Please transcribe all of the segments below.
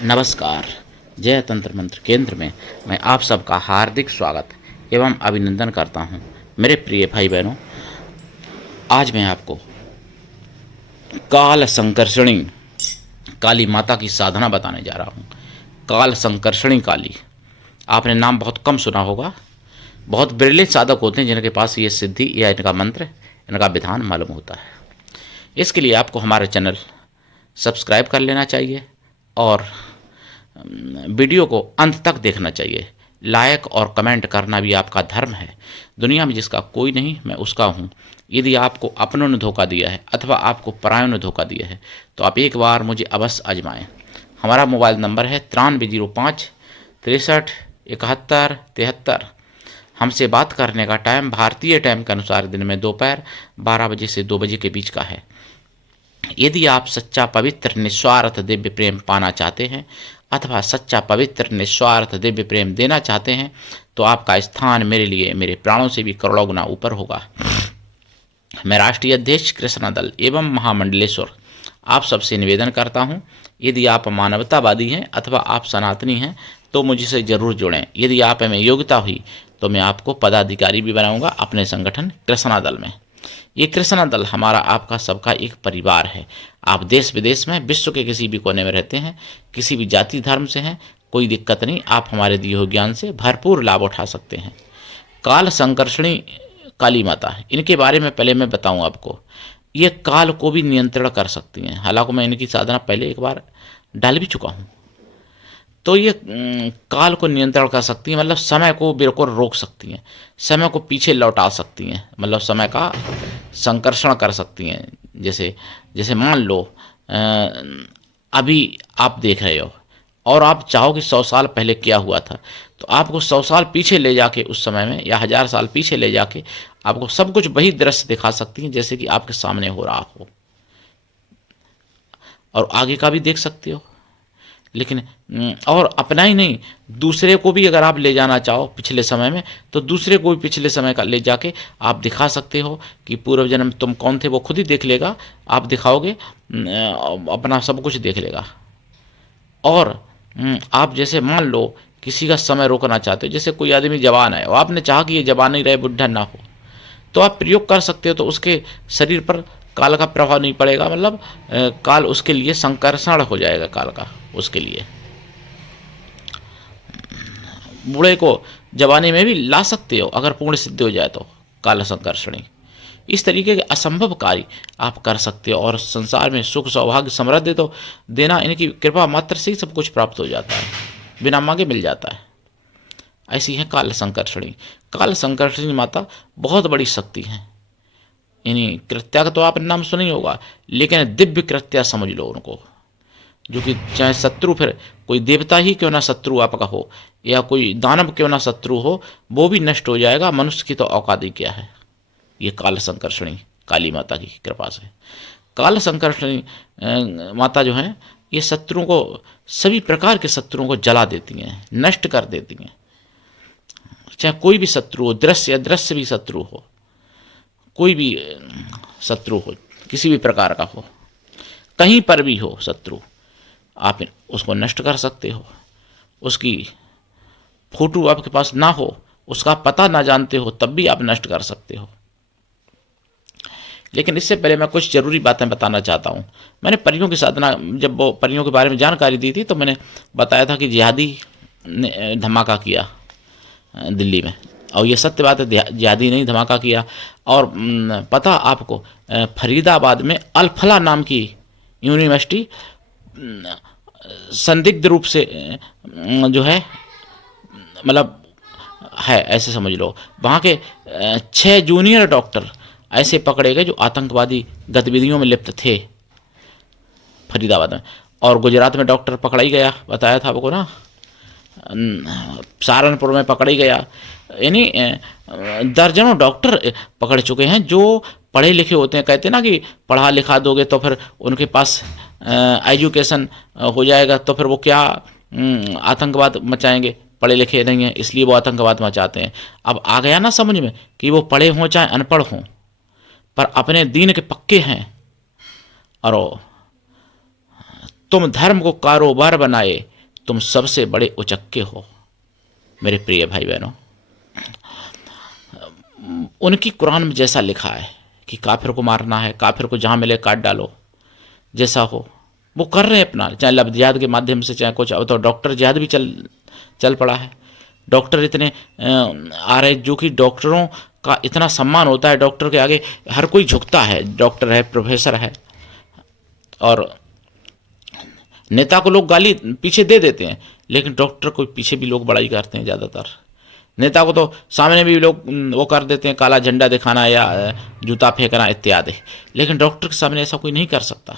नमस्कार। जय तंत्र मंत्र केंद्र में मैं आप सबका हार्दिक स्वागत एवं अभिनंदन करता हूं। मेरे प्रिय भाई बहनों, आज मैं आपको काल संकर्षणी काली माता की साधना बताने जा रहा हूं। काल संकर्षणी काली, आपने नाम बहुत कम सुना होगा। बहुत बिरले साधक होते हैं जिनके पास ये सिद्धि या इनका मंत्र, इनका विधान मालूम होता है। इसके लिए आपको हमारे चैनल सब्सक्राइब कर लेना चाहिए और वीडियो को अंत तक देखना चाहिए। लाइक और कमेंट करना भी आपका धर्म है। दुनिया में जिसका कोई नहीं, मैं उसका हूँ। यदि आपको अपनों ने धोखा दिया है अथवा आपको परायों ने धोखा दिया है तो आप एक बार मुझे अवश्य आजमाएं। हमारा मोबाइल नंबर है 9305 63 71 73। हमसे बात करने का टाइम भारतीय टाइम के अनुसार दिन में दोपहर 12 बजे से 2 बजे के बीच का है। यदि आप सच्चा पवित्र निस्वार्थ दिव्य प्रेम पाना चाहते हैं अथवा सच्चा पवित्र निस्वार्थ दिव्य प्रेम देना चाहते हैं तो आपका स्थान मेरे लिए मेरे प्राणों से भी करोड़ों गुना ऊपर होगा। मैं राष्ट्रीय अध्यक्ष कृष्णा दल एवं महामंडलेश्वर आप सबसे निवेदन करता हूं, यदि आप मानवतावादी हैं अथवा आप सनातनी हैं तो मुझसे जरूर जुड़ें। यदि आप में योग्यता हुई तो मैं आपको पदाधिकारी भी बनाऊंगा अपने संगठन कृष्णा दल में। ये कृष्णा दल हमारा आपका सबका एक परिवार है। आप देश विदेश में विश्व के किसी भी कोने में रहते हैं, किसी भी जाति धर्म से हैं, कोई दिक्कत नहीं, आप हमारे दिए हुए ज्ञान से भरपूर लाभ उठा सकते हैं। काल संकर्षणी काली माता, इनके बारे में पहले मैं बताऊं आपको। ये काल को भी नियंत्रण कर सकती हैं। हालांकि मैं इनकी साधना पहले एक बार डाल भी चुका हूँ। तो ये काल को नियंत्रण कर सकती हैं, मतलब समय को बिल्कुल रोक सकती हैं, समय को पीछे लौटा सकती हैं, मतलब समय का संकर्षण कर सकती हैं। जैसे जैसे मान लो अभी आप देख रहे हो और आप चाहो कि 100 साल पहले क्या हुआ था, तो आपको 100 साल पीछे ले जाके उस समय में या 1000 साल पीछे ले जाके आपको सब कुछ वही दृश्य दिखा सकती हैं जैसे कि आपके सामने हो रहा हो, और आगे का भी देख सकते हो। लेकिन और अपना ही नहीं, दूसरे को भी अगर आप ले जाना चाहो पिछले समय में तो दूसरे को भी पिछले समय का ले जाके आप दिखा सकते हो कि पूर्व जन्म तुम कौन थे। वो खुद ही देख लेगा, आप दिखाओगे अपना सब कुछ देख लेगा। और आप जैसे मान लो किसी का समय रोकना चाहते हो, जैसे कोई आदमी जवान है और आपने चाहा कि ये जवान ही रहे, बुढ़ा ना हो, तो आप प्रयोग कर सकते हो। तो उसके शरीर पर काल का प्रभाव नहीं पड़ेगा, मतलब काल उसके लिए संकर्षण हो जाएगा काल का उसके लिए। बूढ़े को जवानी में भी ला सकते हो अगर पूर्ण सिद्ध हो जाए तो काल संकर्षणी। इस तरीके के असंभव कार्य आप कर सकते हो और संसार में सुख सौभाग्य समृद्धि तो देना, इनकी कृपा मात्र से ही सब कुछ प्राप्त हो जाता है, बिना मांगे मिल जाता है। ऐसी है काल संकर्षणी। काल संकर्षणी माता बहुत बड़ी शक्ति है। इन्हीं कृत्या का तो आपने नाम सुना ही होगा, लेकिन दिव्य कृत्या समझ लो उनको, जो कि चाहे शत्रु, फिर कोई देवता ही क्यों ना शत्रु आपका हो या कोई दानव क्यों ना शत्रु हो, वो भी नष्ट हो जाएगा। मनुष्य की तो औकात ही क्या है। ये काल संकर्षणी काली माता की कृपा से। काल संकर्षणी माता जो है ये शत्रुओं को, सभी प्रकार के शत्रुओं को जला देती हैं, नष्ट कर देती हैं। चाहे कोई भी शत्रु हो, दृश्य अदृश्य भी शत्रु हो, कोई भी शत्रु हो, किसी भी प्रकार का हो, कहीं पर भी हो शत्रु, आप उसको नष्ट कर सकते हो। उसकी फोटो आपके पास ना हो, उसका पता ना जानते हो, तब भी आप नष्ट कर सकते हो। लेकिन इससे पहले मैं कुछ जरूरी बातें बताना चाहता हूँ। मैंने परियों की साधना, जब वो परियों के बारे में जानकारी दी थी तो मैंने बताया था कि जिहादी ने धमाका किया दिल्ली में, और ये सत्य बात है, जिहादी ने धमाका किया। और पता आपको फरीदाबाद में अल-फलाह नाम की यूनिवर्सिटी संदिग्ध रूप से जो है, मतलब है, ऐसे समझ लो, वहाँ के 6 जूनियर डॉक्टर ऐसे पकड़े गए जो आतंकवादी गतिविधियों में लिप्त थे फरीदाबाद में। और गुजरात में डॉक्टर पकड़ा ही गया, बताया था आपको ना, सहारनपुर में पकड़ ही गया। यानी दर्जनों डॉक्टर पकड़ चुके हैं जो पढ़े लिखे होते हैं। कहते हैं ना कि पढ़ा लिखा दोगे तो फिर उनके पास एजुकेशन हो जाएगा, तो फिर वो क्या आतंकवाद मचाएंगे। पढ़े लिखे नहीं हैं इसलिए वो आतंकवाद मचाते हैं। अब आ गया ना समझ में कि वो पढ़े हों चाहे अनपढ़ हों, पर अपने दीन के पक्के हैं। और तुम धर्म को कारोबार बनाए, तुम सबसे बड़े उचक्के हो। मेरे प्रिय भाई बहनों, उनकी कुरान में जैसा लिखा है कि काफिर को मारना है, काफिर को जहाँ मिले काट डालो, जैसा हो वो कर रहे हैं अपना, चाहे लफ्ज़ जिहाद के माध्यम से, चाहे कुछ। अब तो डॉक्टर जिहाद भी चल पड़ा है। डॉक्टर इतने आ रहे, जो कि डॉक्टरों का इतना सम्मान होता है, डॉक्टर के आगे हर कोई झुकता है, डॉक्टर है, प्रोफेसर है। और नेता को लोग गाली पीछे दे देते हैं, लेकिन डॉक्टर को पीछे भी लोग बड़ाई करते हैं ज़्यादातर। नेता को तो सामने भी लोग वो कर देते हैं, काला झंडा दिखाना या जूता फेंकना इत्यादि, लेकिन डॉक्टर के सामने ऐसा कोई नहीं कर सकता।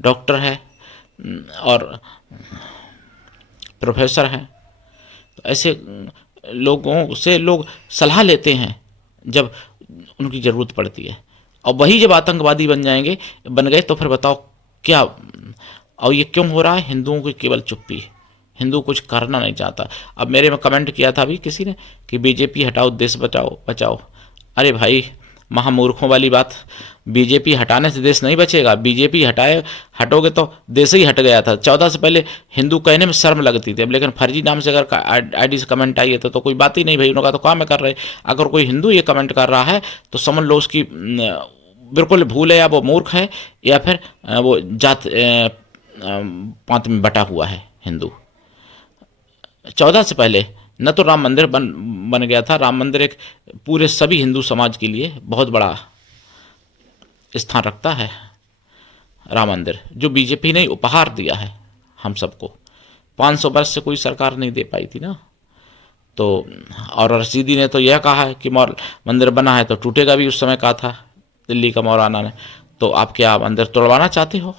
डॉक्टर है और प्रोफेसर है, तो ऐसे लोगों से लोग सलाह लेते हैं जब उनकी ज़रूरत पड़ती है। और वही जब आतंकवादी बन गए तो फिर बताओ क्या। और ये क्यों हो रहा है? हिंदुओं की केवल चुप्पी, हिंदू कुछ करना नहीं चाहता। अब मेरे में कमेंट किया था अभी किसी ने कि बीजेपी हटाओ, देश बचाओ बचाओ। अरे भाई, महामूर्खों वाली बात। बीजेपी हटाने से देश नहीं बचेगा। बीजेपी हटोगे तो देश ही हट गया था। 14 से पहले हिंदू कहने में शर्म लगती थी, अब लेकिन फर्जी नाम से अगर आईडी से कमेंट आई है तो कोई बात ही नहीं भाई, उनका तो काम है कर रहे। अगर कोई हिंदू ये कमेंट कर रहा है तो समझ लो उसकी बिल्कुल भूल है, या वो मूर्ख है, या फिर वो जात पांत में बटा हुआ है हिंदू। 14 से पहले न तो राम मंदिर बन गया था। राम मंदिर एक पूरे सभी हिंदू समाज के लिए बहुत बड़ा स्थान रखता है। राम मंदिर जो बीजेपी ने उपहार दिया है हम सबको, 500 वर्ष से कोई सरकार नहीं दे पाई थी ना। तो और रशीदी ने तो यह कहा है कि मंदिर बना है तो टूटेगा भी, उस समय कहा था दिल्ली का मौलाना ने। तो आप क्या मंदिर तोड़वाना चाहते हो?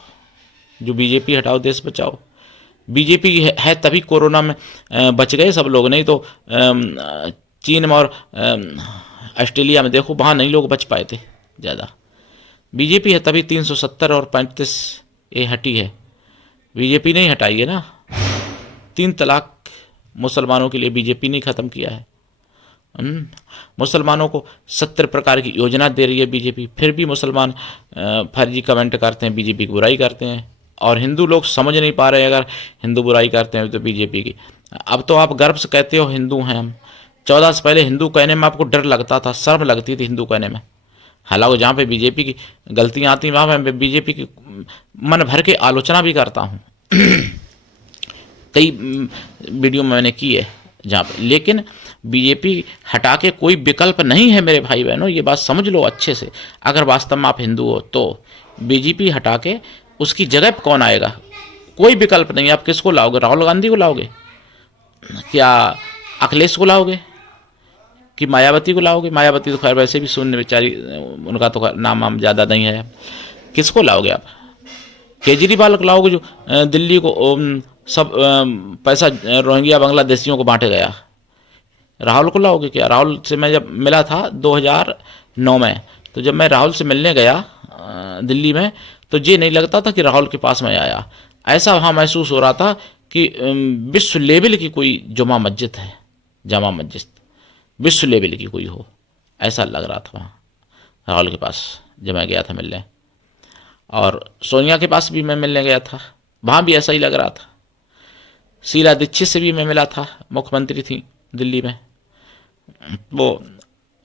जो बीजेपी हटाओ देश बचाओ। बीजेपी है तभी कोरोना में बच गए सब लोग, नहीं तो चीन में और ऑस्ट्रेलिया में देखो, वहाँ नहीं लोग बच पाए थे ज़्यादा। बीजेपी है तभी 370 और 35 ये हटी है। बीजेपी नहीं हटाई है ना। 3 तलाक मुसलमानों के लिए बीजेपी ने ख़त्म किया है। मुसलमानों को 70 प्रकार की योजना दे रही है बीजेपी, फिर भी मुसलमान फर्जी कमेंट करते हैं, बीजेपी की बुराई करते हैं। और हिंदू लोग समझ नहीं पा रहे, अगर हिंदू बुराई करते हैं तो बीजेपी की। अब तो आप गर्व से कहते हो हिंदू हैं हम। 14 से पहले हिंदू कहने में आपको डर लगता था, शर्म लगती थी हिंदू कहने में। हालांकि जहाँ पे बीजेपी की गलतियाँ आती हैं वहाँ मैं बीजेपी की मन भर के आलोचना भी करता हूँ। कई वीडियो में मैंने की है जहाँ पे, लेकिन बीजेपी हटा के कोई विकल्प नहीं है मेरे भाई बहनों, ये बात समझ लो अच्छे से। अगर वास्तव में आप हिंदू हो तो बीजेपी हटा के उसकी जगह पर कौन आएगा? कोई विकल्प नहीं। आप किसको लाओगे? राहुल गांधी को लाओगे? क्या अखिलेश को लाओगे? कि मायावती को लाओगे? मायावती तो खैर वैसे भी शून्य बेचारी, उनका तो नाम वाम ज़्यादा नहीं है। किसको लाओगे आप? केजरीवाल को लाओगे जो दिल्ली को सब पैसा रोहिंग्या बांग्लादेशियों को बांटे गया? राहुल को लाओगे क्या? राहुल से मैं जब मिला था 2009 में, तो जब मैं राहुल से मिलने गया दिल्ली में, तो ये नहीं लगता था कि राहुल के पास में आया। ऐसा वहाँ महसूस हो रहा था कि विश्व लेवल की कोई जुमा मस्जिद है, जामा मस्जिद विश्व लेवल की कोई हो, ऐसा लग रहा था वहाँ राहुल के पास जब मैं गया था मिलने। और सोनिया के पास भी मैं मिलने गया था, वहाँ भी ऐसा ही लग रहा था। शीला दीक्षित से भी मैं मिला था, मुख्यमंत्री थी दिल्ली में, वो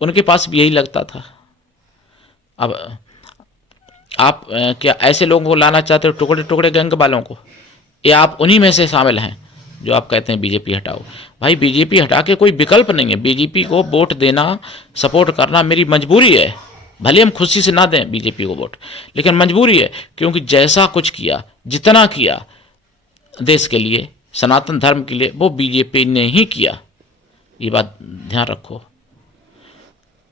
उनके पास भी यही लगता था। अब आप क्या ऐसे लोगों को लाना चाहते हो, टुकड़े टुकड़े गैंग वालों को, या आप उन्हीं में से शामिल हैं जो आप कहते हैं बीजेपी हटाओ? भाई बीजेपी हटा के कोई विकल्प नहीं है। बीजेपी को वोट देना, सपोर्ट करना मेरी मजबूरी है। भले हम खुशी से ना दें बीजेपी को वोट, लेकिन मजबूरी है, क्योंकि जैसा कुछ किया, जितना किया देश के लिए, सनातन धर्म के लिए, वो बीजेपी ने ही किया। ये बात ध्यान रखो।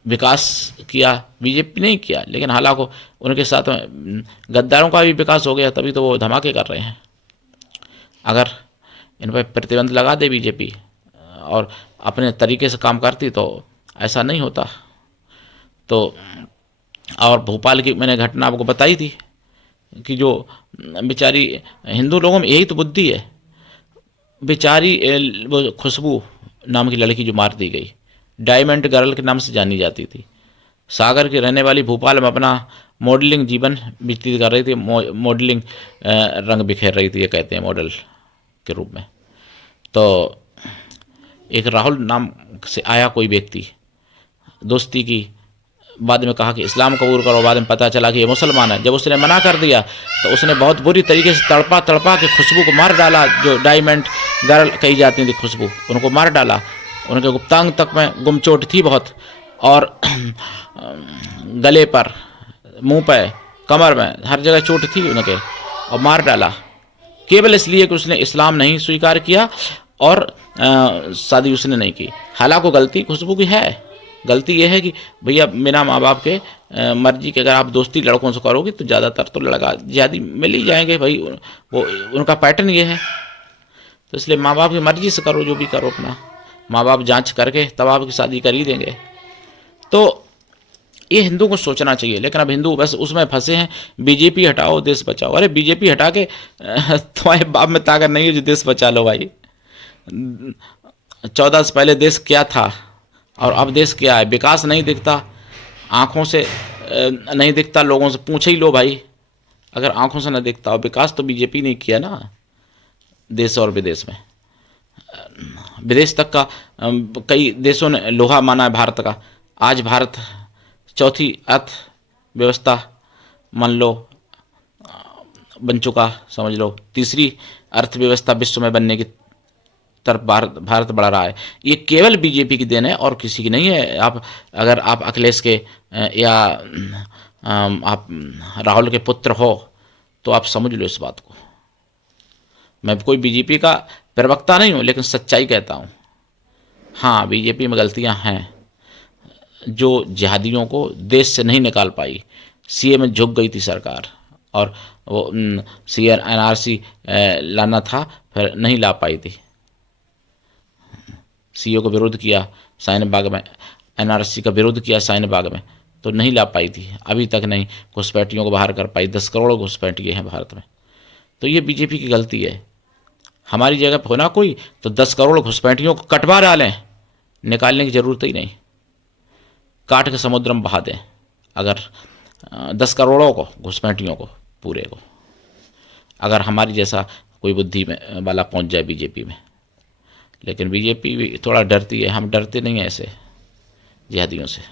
विकास किया बीजेपी नहीं किया, लेकिन हालांकि उनके साथ में गद्दारों का भी विकास हो गया, तभी तो वो धमाके कर रहे हैं। अगर इन पर प्रतिबंध लगा दे बीजेपी और अपने तरीके से काम करती तो ऐसा नहीं होता। तो और भोपाल की मैंने घटना आपको बताई थी कि जो बेचारी हिंदू लोगों में यही तो बुद्धि है। बेचारी वो खुशबू नाम की लड़की जो मार दी गई, डायमंड गर्ल के नाम से जानी जाती थी, सागर की रहने वाली, भोपाल में अपना मॉडलिंग जीवन व्यतीत कर रही थी, मॉडलिंग रंग बिखेर रही थी, ये कहते हैं मॉडल के रूप में। तो एक राहुल नाम से आया कोई व्यक्ति, दोस्ती की, बाद में कहा कि इस्लाम कबूल करो, बाद में पता चला कि ये मुसलमान है। जब उसने मना कर दिया तो उसने बहुत बुरी तरीके से तड़पा तड़पा के खुशबू को मार डाला, जो डायमंड गर्ल कही जाती थी खुशबू, उनको मार डाला। उनके गुप्तांग तक में गुमचोट थी बहुत, और गले पर, मुंह पे, कमर में, हर जगह चोट थी उनके, और मार डाला केवल इसलिए कि उसने इस्लाम नहीं स्वीकार किया और शादी उसने नहीं की। हालांकि गलती खुशबू की है, गलती यह है कि भैया बिना माँ बाप के मर्जी के अगर आप दोस्ती लड़कों से करोगे तो ज़्यादातर तो लड़का ज़्यादा मिल ही जाएंगे भाई, वो उनका पैटर्न ये है। तो इसलिए माँ बाप की मर्जी से करो, जो भी करो अपना, माँ बाप जांच करके तब आपकी शादी कर ही देंगे। तो ये हिंदू को सोचना चाहिए, लेकिन अब हिंदू बस उसमें फंसे हैं, बीजेपी हटाओ देश बचाओ। अरे बीजेपी हटा के तुम्हारे बाप में ताकत नहीं है जो देश बचा लो भाई। 14 से पहले देश क्या था और अब देश क्या है? विकास नहीं दिखता, आँखों से नहीं दिखता, लोगों से पूछ ही लो भाई। अगर आँखों से न दिखता हो विकास तो बीजेपी ने किया ना देश और विदेश में। विदेश तक का कई देशों ने लोहा माना है भारत का। आज भारत चौथी अर्थव्यवस्था मान लो बन चुका, समझ लो तीसरी अर्थव्यवस्था विश्व में बनने की तरफ भारत बढ़ रहा है। ये केवल बीजेपी की देन है और किसी की नहीं है। अगर आप अखिलेश के या आप राहुल के पुत्र हो तो आप समझ लो इस बात को। मैं कोई बीजेपी का प्रवक्ता नहीं हूँ, लेकिन सच्चाई कहता हूँ। हाँ, बीजेपी में गलतियाँ हैं, जो जिहादियों को देश से नहीं निकाल पाई। सीए में झुक गई थी सरकार, और वो सीए एनआरसी लाना था, फिर नहीं ला पाई थी। सीए को विरोध किया शाहीन बाग में, एनआरसी का विरोध किया शाहीन बाग में, तो नहीं ला पाई थी, अभी तक नहीं घुसपैठियों को बाहर कर पाई। 10 करोड़ घुसपैठिए हैं भारत में। तो ये बीजेपी की गलती है। हमारी जगह पर होना कोई तो 10 करोड़ घुसपैठियों को कटवा डालें, निकालने की ज़रूरत ही नहीं, काट के समुद्र में बहा दें। अगर 10 करोड़ों को घुसपैठियों को पूरे को, अगर हमारी जैसा कोई बुद्धि में वाला पहुंच जाए बीजेपी में। लेकिन बीजेपी भी थोड़ा डरती है, हम डरते नहीं हैं ऐसे जिहादियों से।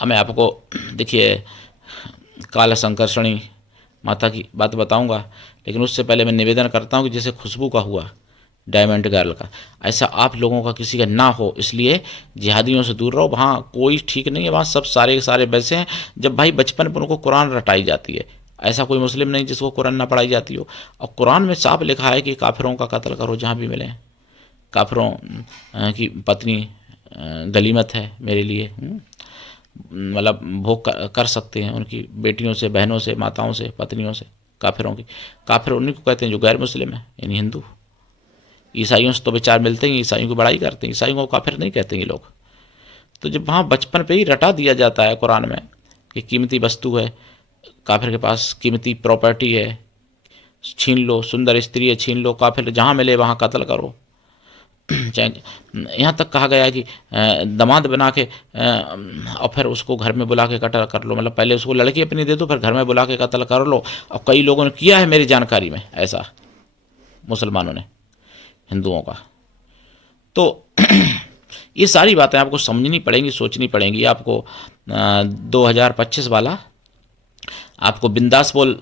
अब मैं आपको देखिए काला संकर्षणी माता की बात बताऊंगा, लेकिन उससे पहले मैं निवेदन करता हूं कि जैसे खुशबू का हुआ डायमंड गर्ल का, ऐसा आप लोगों का किसी का ना हो, इसलिए जिहादियों से दूर रहो। वहाँ कोई ठीक नहीं है, वहाँ सब सारे के सारे वैसे हैं। जब भाई बचपन पर उनको कुरान रटाई जाती है, ऐसा कोई मुस्लिम नहीं जिसको कुरान ना पढ़ाई जाती हो। और कुरान में साफ लिखा है कि काफिरों का कत्ल करो जहाँ भी मिले। काफिरों की पत्नी गलीमत है मेरे लिए, मतलब भोग कर सकते हैं उनकी बेटियों से, बहनों से, माताओं से, पत्नियों से काफिरों की। काफिर उन्हीं को कहते हैं जो गैर मुस्लिम है, यानी हिंदू। ईसाइयों से तो विचार मिलते हैं, ईसाइयों की बड़ाई करते हैं, ईसाइयों को काफिर नहीं कहते ये लोग। तो जब वहाँ बचपन पे ही रटा दिया जाता है कुरान में कि कीमती वस्तु है, काफिर के पास कीमती प्रॉपर्टी है, छीन लो, सुंदर स्त्री है छीन लो, काफिर जहाँ मिले वहाँ कत्ल करो। यहाँ तक कहा गया है कि दामाद बना के और फिर उसको घर में बुला के कत्ल कर लो, मतलब पहले उसको लड़की अपनी दे दो, फिर घर में बुला के कत्ल कर लो। और कई लोगों ने किया है मेरी जानकारी में ऐसा, मुसलमानों ने हिंदुओं का। तो ये सारी बातें आपको समझनी पड़ेंगी, सोचनी पड़ेंगी। आपको 2025 वाला आपको बिंदास बोल,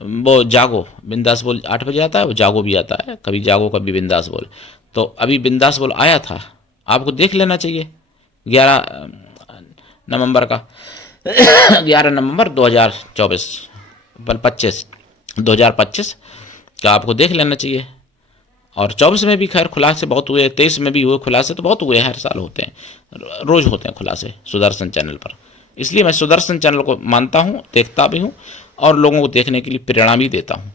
वो जागो बिंदास बोल 8 बजे आता है, वो जागो भी आता है, कभी जागो कभी बिंदास बोल। तो अभी बिंदास बोल आया था, आपको देख लेना चाहिए 11 नवंबर का 11 नवंबर 2024 2025 का आपको देख लेना चाहिए। और 24 में भी खैर खुलासे बहुत हुए, 23 में भी हुए खुलासे, तो बहुत हुए, हर साल होते हैं, रोज़ होते हैं खुलासे सुदर्शन चैनल पर। इसलिए मैं सुदर्शन चैनल को मानता हूँ, देखता भी हूँ और लोगों को देखने के लिए प्रेरणा भी देता हूँ।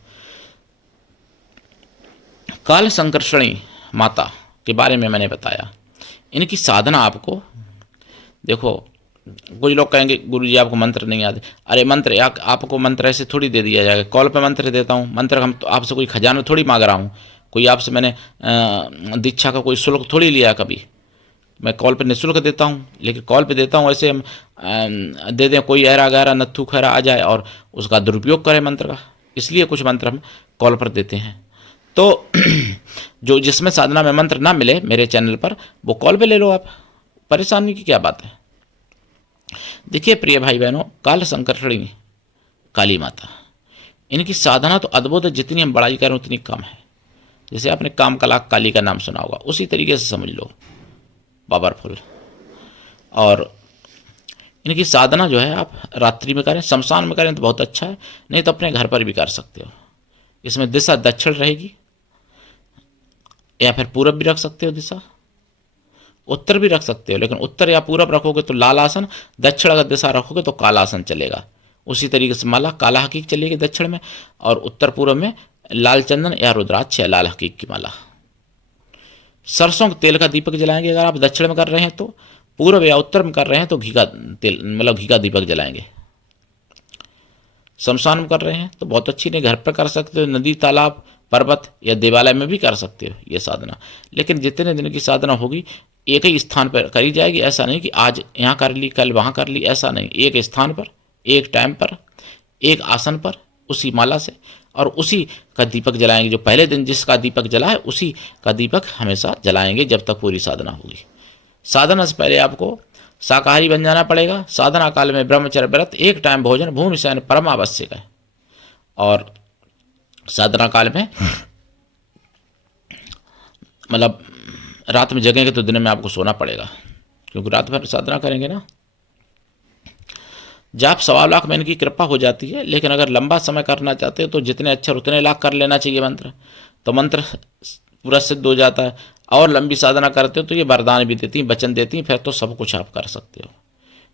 काल संकर्षणी माता के बारे में मैंने बताया, इनकी साधना आपको देखो। कुछ लोग कहेंगे गुरुजी आपको मंत्र नहीं याद। अरे मंत्र आपको मंत्र ऐसे थोड़ी दे दिया जाएगा, कॉल पे मंत्र देता हूँ। मंत्र हम तो आपसे कोई खजाना थोड़ी मांग रहा हूँ, कोई आपसे मैंने दीक्षा का कोई शुल्क थोड़ी लिया कभी। मैं कॉल पे निःशुल्क देता हूँ, लेकिन कॉल पे देता हूँ ऐसे हम दे दें कोई ऐरा गैरा नत्थू खैरा आ जाए और उसका दुरुपयोग करे मंत्र का, इसलिए कुछ मंत्र हम कॉल पर देते हैं। तो जो जिसमें साधना में मंत्र ना मिले मेरे चैनल पर, वो कॉल पे ले लो आप, परेशानी की क्या बात है। देखिए प्रिय भाई बहनों, काल संकर्षणी काली माता, इनकी साधना तो अद्भुत है, जितनी हम बड़ाई करें उतनी कम है। जैसे आपने काम कलाक काली का नाम सुना होगा, उसी तरीके से समझ लो, पावरफुल। और इनकी साधना जो है आप रात्रि में करें, शमशान में करें तो बहुत अच्छा है, नहीं तो अपने घर पर भी कर सकते हो। इसमें दिशा दक्षिण रहेगी, या फिर पूरब भी रख सकते हो दिशा, उत्तर भी रख सकते हो, लेकिन उत्तर या पूरब रखोगे तो लाल आसन, दक्षिण अगर दिशा रखोगे तो काला आसन चलेगा। उसी तरीके से माला काला हकीक चलेगी दक्षिण में, और उत्तर पूर्व में लाल चंदन या रुद्राक्ष या लाल हकीक की माला। सरसों के तेल का दीपक जलाएंगे अगर आप दक्षिण में कर रहे हैं तो, पूर्व या उत्तर में कर रहे हैं तो घी का तेल मतलब घी का दीपक जलाएंगे। शमशान में कर रहे हैं तो बहुत अच्छी, नहीं घर पर कर सकते हो, नदी तालाब पर्वत या देवालय में भी कर सकते हो ये साधना। लेकिन जितने दिन की साधना होगी एक ही स्थान पर करी जाएगी, ऐसा नहीं कि आज यहाँ कर ली कल वहाँ कर ली, ऐसा नहीं। एक स्थान पर, एक टाइम पर, एक आसन पर, उसी माला से, और उसी का दीपक जलाएंगे। जो पहले दिन जिसका दीपक जला है उसी का दीपक हमेशा जलाएंगे जब तक पूरी साधना होगी। साधना से पहले आपको शाकाहारी बन जाना पड़ेगा। साधना काल में ब्रह्मचर्य व्रत, एक टाइम भोजन, भूमि शयन परम आवश्यक है। और साधना काल में मतलब रात में जगेंगे तो दिन में आपको सोना पड़ेगा, क्योंकि रात भर साधना करेंगे ना। जाप 1.25 लाख में इनकी कृपा हो जाती है, लेकिन अगर लंबा समय करना चाहते हो तो जितने अक्षर उतने लाख कर लेना चाहिए मंत्र, तो मंत्र पूरा सिद्ध हो जाता है। और लंबी साधना करते हो तो ये वरदान भी देती, वचन देती, फिर तो सब कुछ आप कर सकते हो।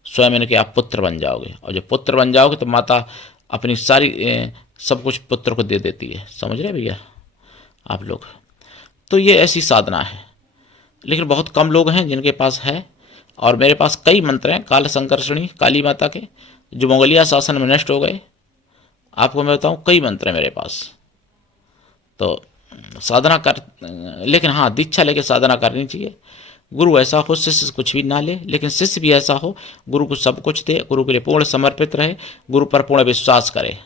स्वयं इनके आप पुत्र बन जाओगे, और जब पुत्र बन जाओगे तो माता अपनी सारी सब कुछ पुत्र को दे देती है। समझ रहे भैया आप लोग। तो ये ऐसी साधना है, लेकिन बहुत कम लोग हैं जिनके पास है। और मेरे पास कई मंत्र हैं काल संकर्षणी काली माता के, जो मुगलिया शासन में नष्ट हो गए। आपको मैं बताऊं, कई मंत्र हैं मेरे पास। तो साधना कर, लेकिन हाँ दीक्षा लेके साधना करनी चाहिए। गुरु ऐसा हो शिष्य कुछ भी ना ले, लेकिन शिष्य भी ऐसा हो गुरु को सब कुछ दे, गुरु के लिए पूर्ण समर्पित रहे, गुरु पर पूर्ण विश्वास करे।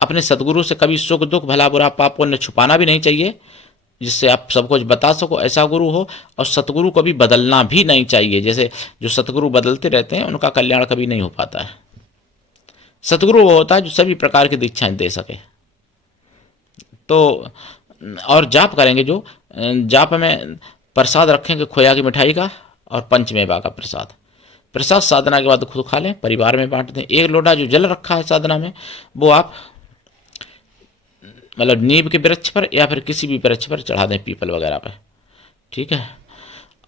अपने सदगुरु से कभी सुख दुख भला बुरा पाप पुण्य छुपाना भी नहीं चाहिए, जिससे आप सब कुछ बता सको, ऐसा गुरु हो। और सतगुरु को भी बदलना भी नहीं चाहिए। जैसे जो सतगुरु बदलते रहते हैं उनका कल्याण कभी नहीं हो पाता है। सतगुरु वो होता है जो सभी प्रकार की दीक्षाएं दे सके। तो और जाप करेंगे, जो जाप में प्रसाद रखेंगे खोया की मिठाई का और पंचमेवा का प्रसाद। प्रसाद साधना के बाद खुद खा लें, परिवार में बांट दें। 1 लोटा जो जल रखा है साधना में, वो आप मतलब नीम के वृक्ष पर या फिर किसी भी वृक्ष पर चढ़ा दें, पीपल वगैरह पर, ठीक है।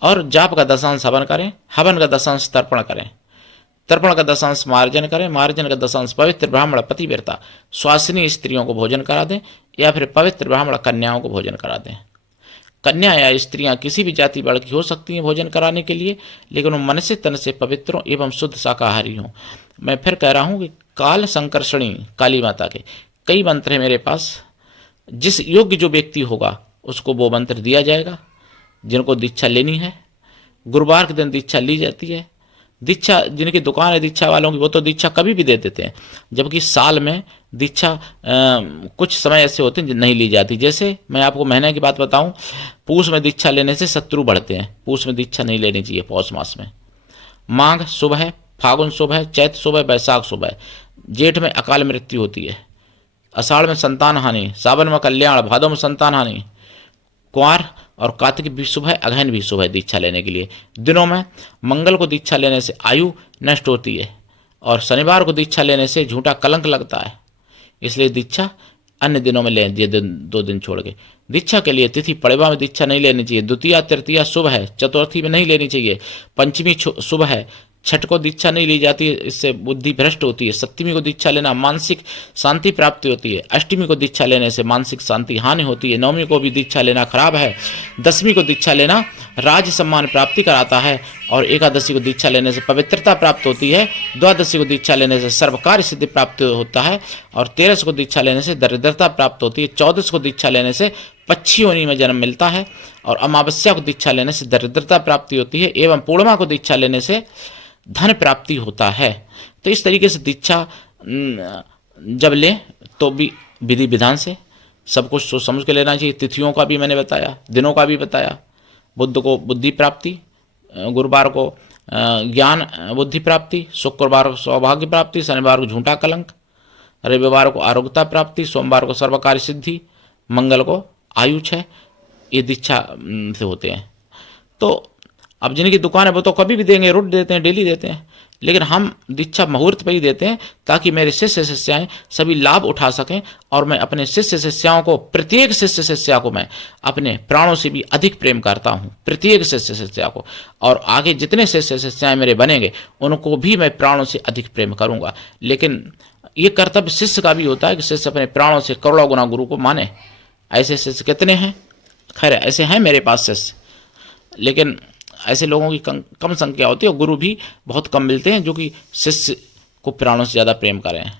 और जाप का दशांश हवन करें, हवन का दशांश तर्पण करें, तर्पण का दशांश मार्जन करें, मार्जन का दशांश पवित्र ब्राह्मण पतिव्रता स्वासिनी स्त्रियों को भोजन करा दें, या फिर पवित्र ब्राह्मण कन्याओं को भोजन करा दें। कन्या या स्त्रियां किसी भी जाति वर्ग की हो सकती हैं भोजन कराने के लिए, लेकिन वो मन से तन से पवित्र हों एवं शुद्ध शाकाहारी हों। मैं फिर कह रहा हूँ कि काल संकर्षणी काली माता के कई मंत्र हैं मेरे पास। जिस योग्य जो व्यक्ति होगा उसको वो मंत्र दिया जाएगा। जिनको दीक्षा लेनी है, गुरुवार के दिन दीक्षा ली जाती है। दीक्षा जिनकी दुकान है दीक्षा वालों की, वो तो दीक्षा कभी भी दे देते हैं, जबकि साल में दीक्षा कुछ समय ऐसे होते हैं नहीं ली जाती। जैसे मैं आपको महीने की बात बताऊं, पूष में दीक्षा लेने से शत्रु बढ़ते हैं, पूष में दीक्षा नहीं लेनी चाहिए पौष मास में। माघ शुभ है, फागुन शुभ है, चैत शुभ है, बैसाख शुभ है, जेठ में अकाल मृत्यु होती है, आषाढ़ में संतान हानि, सावन में कल्याण, भादो में संतान हानि, कुंवार और कार्तिक भी शुभ है, अगहन भी शुभ है दीक्षा लेने के लिए। दिनों में मंगल को दीक्षा लेने से आयु नष्ट होती है, और शनिवार को दीक्षा लेने से झूठा कलंक लगता है। इसलिए दीक्षा अन्य दिनों में लें, 2 दिन छोड़ के। दीक्षा के लिए तिथि पड़वा में दीक्षा नहीं लेनी चाहिए। द्वितीया तृतीया शुभ है, चतुर्थी में नहीं लेनी चाहिए। पंचमी शुभ है, छठ को दीक्षा नहीं ली जाती है, इससे बुद्धि भ्रष्ट होती है। सप्तमी को दीक्षा लेना मानसिक शांति प्राप्ति होती है। अष्टमी को दीक्षा लेने से मानसिक शांति हानि होती है। नवमी को भी दीक्षा लेना खराब है। दसवीं को दीक्षा लेना राज सम्मान प्राप्ति कराता है, और एकादशी को दीक्षा लेने से पवित्रता प्राप्त होती है। द्वादशी को दीक्षा लेने से सर्वकार्य सिद्धि प्राप्त होता है, और 13 को दीक्षा लेने से दरिद्रता प्राप्त होती है। 14 को दीक्षा लेने से पक्षी योनि में जन्म मिलता है, और अमावस्या को दीक्षा लेने से दरिद्रता प्राप्ति होती है, एवं पूर्णिमा को दीक्षा लेने से धन प्राप्ति होता है। तो इस तरीके से दीक्षा जब लें तो भी विधि विधान से सब कुछ सोच समझ के लेना चाहिए। तिथियों का भी मैंने बताया, दिनों का भी बताया। बुध को बुद्धि प्राप्ति, गुरुवार को ज्ञान बुद्धि प्राप्ति, शुक्रवार को सौभाग्य प्राप्ति, शनिवार को झूठा कलंक, रविवार को आरोग्यता प्राप्ति, सोमवार को सर्वकार्य सिद्धि, मंगल को आयु क्षय। ये दीक्षा से होते हैं। तो अब जिनकी दुकान है वो तो कभी भी देंगे, रोज देते हैं, डेली देते हैं, लेकिन हम दीक्षा मुहूर्त पर ही देते हैं ताकि मेरे शिष्य शिष्याएं सभी लाभ उठा सकें, और मैं अपने शिष्य शिष्याओं को, प्रत्येक शिष्य शिष्या को मैं अपने प्राणों से भी अधिक प्रेम करता हूं, प्रत्येक शिष्य शिष्या को। और आगे जितने शिष्य शिष्याएं मेरे बनेंगे उनको भी मैं प्राणों से अधिक प्रेम करूंगा। लेकिन ये कर्तव्य शिष्य का भी होता है कि शिष्य अपने प्राणों से करोड़ों गुना गुरु को माने। ऐसे शिष्य कितने हैं? खैर ऐसे हैं मेरे पास शिष्य, लेकिन ऐसे लोगों की कम संख्या होती है, और गुरु भी बहुत कम मिलते हैं जो कि शिष्य को प्राणों से ज़्यादा प्रेम करें।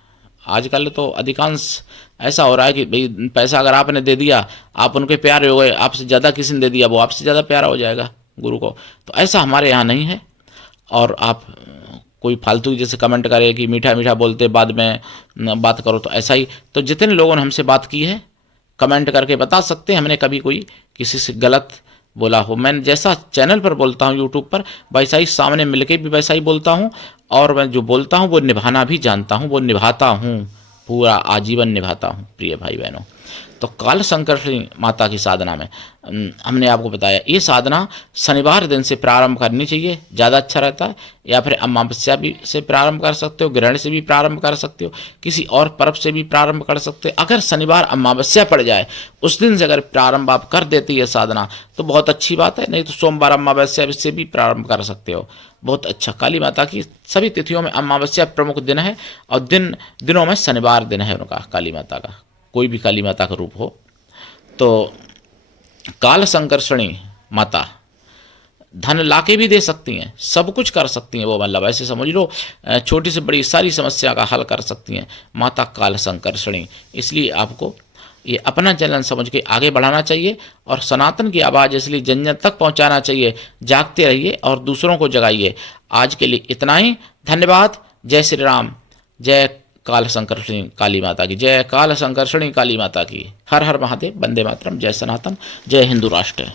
आजकल तो अधिकांश ऐसा हो रहा है कि भाई पैसा अगर आपने दे दिया, आप उनके प्यारे हो गए, आपसे ज़्यादा किसी ने दे दिया वो आपसे ज़्यादा प्यारा हो जाएगा गुरु को। तो ऐसा हमारे यहाँ नहीं है। और आप कोई फालतू जैसे कमेंट करे कि मीठा मीठा बोलते बाद में बात करो, तो ऐसा ही तो जितने लोगों ने हमसे बात की है कमेंट करके बता सकते हैं हमने कभी कोई किसी से गलत बोला हो। मैं जैसा चैनल पर बोलता हूँ यूट्यूब पर, वैसा ही सामने मिलके भी वैसा ही बोलता हूँ, और मैं जो बोलता हूँ वो निभाना भी जानता हूँ, वो निभाता हूँ, पूरा आजीवन निभाता हूँ। प्रिय भाई बहनों, तो काल संकर्षणी माता की साधना में हमने आपको बताया ये साधना शनिवार दिन से प्रारंभ करनी चाहिए, ज़्यादा अच्छा रहता है। या फिर अमावस्या भी से प्रारंभ कर सकते हो, ग्रहण से भी प्रारंभ कर सकते हो, किसी और पर्व से भी प्रारंभ कर सकते हो। अगर शनिवार अमावस्या पड़ जाए उस दिन से अगर प्रारंभ आप कर देती है साधना तो बहुत अच्छी बात है, नहीं तो सोमवार अमावस्या से भी प्रारंभ कर सकते हो। बहुत अच्छा। काली माता की सभी तिथियों में अमावस्या प्रमुख दिन है, और दिनों में शनिवार दिन है उनका, काली माता का, कोई भी काली माता का रूप हो। तो काल संकर्षणी माता धन लाके भी दे सकती हैं, सब कुछ कर सकती हैं वो, मतलब ऐसे समझ लो छोटी से बड़ी सारी समस्या का हल कर सकती हैं माता काल संकर्षणी। इसलिए आपको ये अपना चैनल समझ के आगे बढ़ाना चाहिए, और सनातन की आवाज़ इसलिए जन जन तक पहुंचाना चाहिए। जागते रहिए और दूसरों को जगाइए। आज के लिए इतना ही। धन्यवाद। जय श्री राम। जय काल संकर्षणी काली माता की, जय काल संकर्षणी काली माता की। हर हर महादेव। वंदे मातरम। जय सनातन। जय हिंदू राष्ट्र।